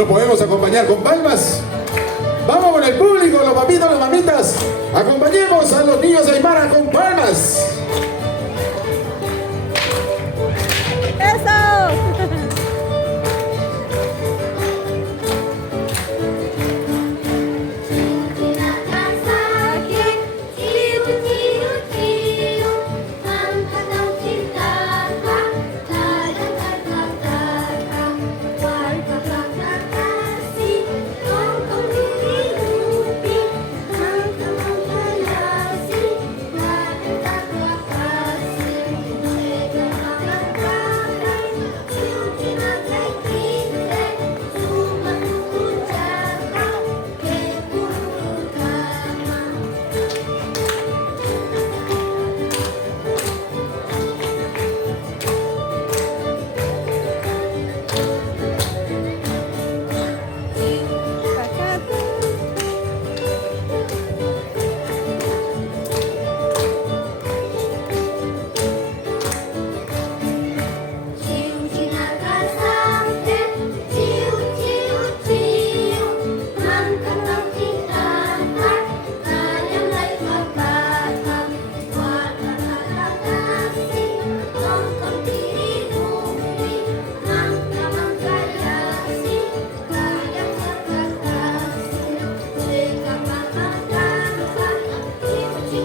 Lo podemos acompañar con palmas. Vamos con el público, los papitos, las mamitas. Acompañemos a los niños Aymara con palmas. ¡Eso!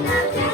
Not